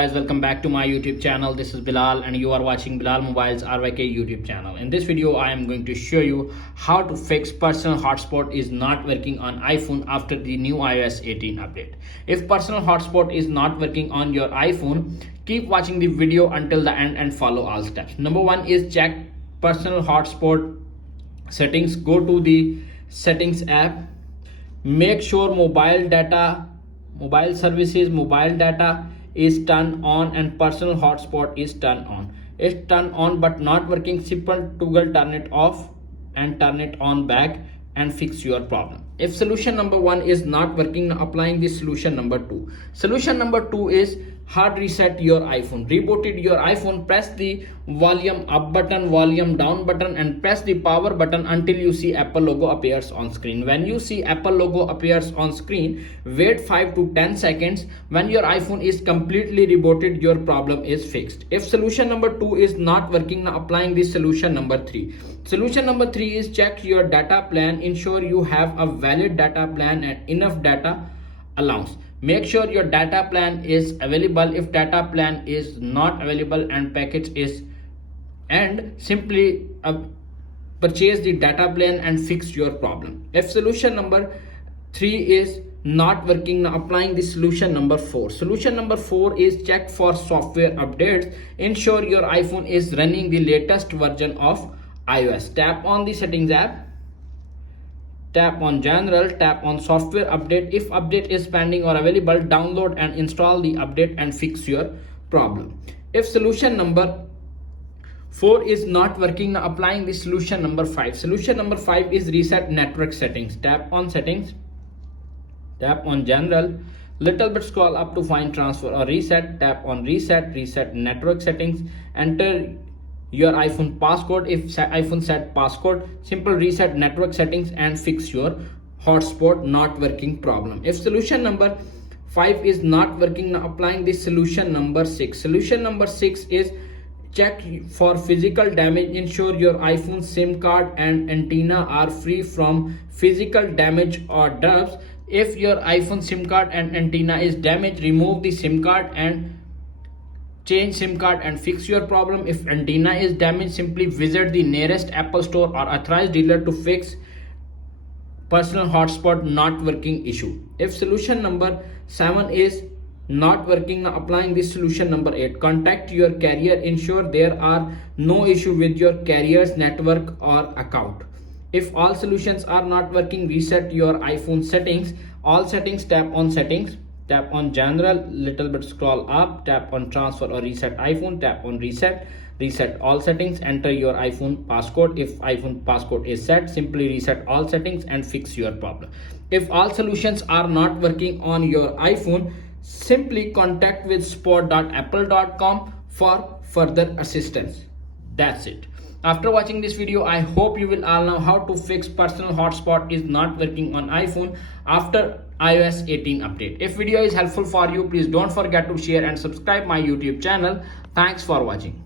Guys, welcome back to my YouTube channel. This is Bilal and you are watching Bilal Mobiles RYK YouTube channel. In this video I am going to show you how to fix personal hotspot is not working on iPhone after the new iOS 18 update. If personal hotspot is not working on your iPhone, keep watching the video until the end and follow all steps. Number 1 is check personal hotspot settings. Go to the settings app. Make sure mobile data is turned on and personal hotspot is turned on. It's turned on but not working. Simple toggle turn it off and turn it on back and fix your problem. If solution number 1 is not working, applying the solution number 2. Solution number 2 is hard reset your iPhone. Rebooted your iPhone, press the volume up button, volume down button and press the power button until you see Apple logo appears on screen. When you see Apple logo appears on screen, wait 5 to 10 seconds. When your iPhone is completely rebooted, your problem is fixed. If solution number 2 is not working, now applying the solution number 3. Solution number 3 is check your data plan. Ensure you have a valid data plan and enough data allowance. Make sure your data plan is available. If data plan is not available and package is simply purchase the data plan and fix your problem. If solution number 3 is not working, now applying the solution number 4. Solution number 4 is check for software updates. Ensure your iPhone is running the latest version of iOS. Tap on the settings app. Tap on general, tap on software update. If update is pending or available, download and install the update and fix your problem. If solution number 4 is not working, now applying the solution number 5. Solution number 5 is reset network settings. Tap on settings, tap on general, little bit scroll up to find transfer or reset. Tap on reset network settings. Enter your iPhone passcode. If iPhone set passcode, simple reset network settings and fix your hotspot not working problem. If solution number 5 is not working, now applying the solution number 6. Solution number 6 is check for physical damage. Ensure your iPhone SIM card and antenna are free from physical damage or dubs. If your iPhone SIM card and antenna is damaged, remove the SIM card and change SIM card and fix your problem. If antenna is damaged, simply visit the nearest Apple store or authorized dealer to fix personal hotspot not working issue. If solution number 7 is not working, now applying this solution number 8. Contact your carrier. Ensure there are no issue with your carrier's network or account. If all solutions are not working, reset your iPhone settings. All settings, tap on settings. Tap on general, little bit scroll up, tap on transfer or reset iPhone, tap on reset all settings. Enter your iPhone passcode. If iPhone passcode is set, simply reset all settings and fix your problem. If all solutions are not working on your iPhone, simply contact with support.apple.com for further assistance. That's it. After watching this video, I hope you will all know how to fix personal hotspot is not working on iPhone after iOS 18 update. If video is helpful for you, please don't forget to share and subscribe my YouTube channel. Thanks for watching.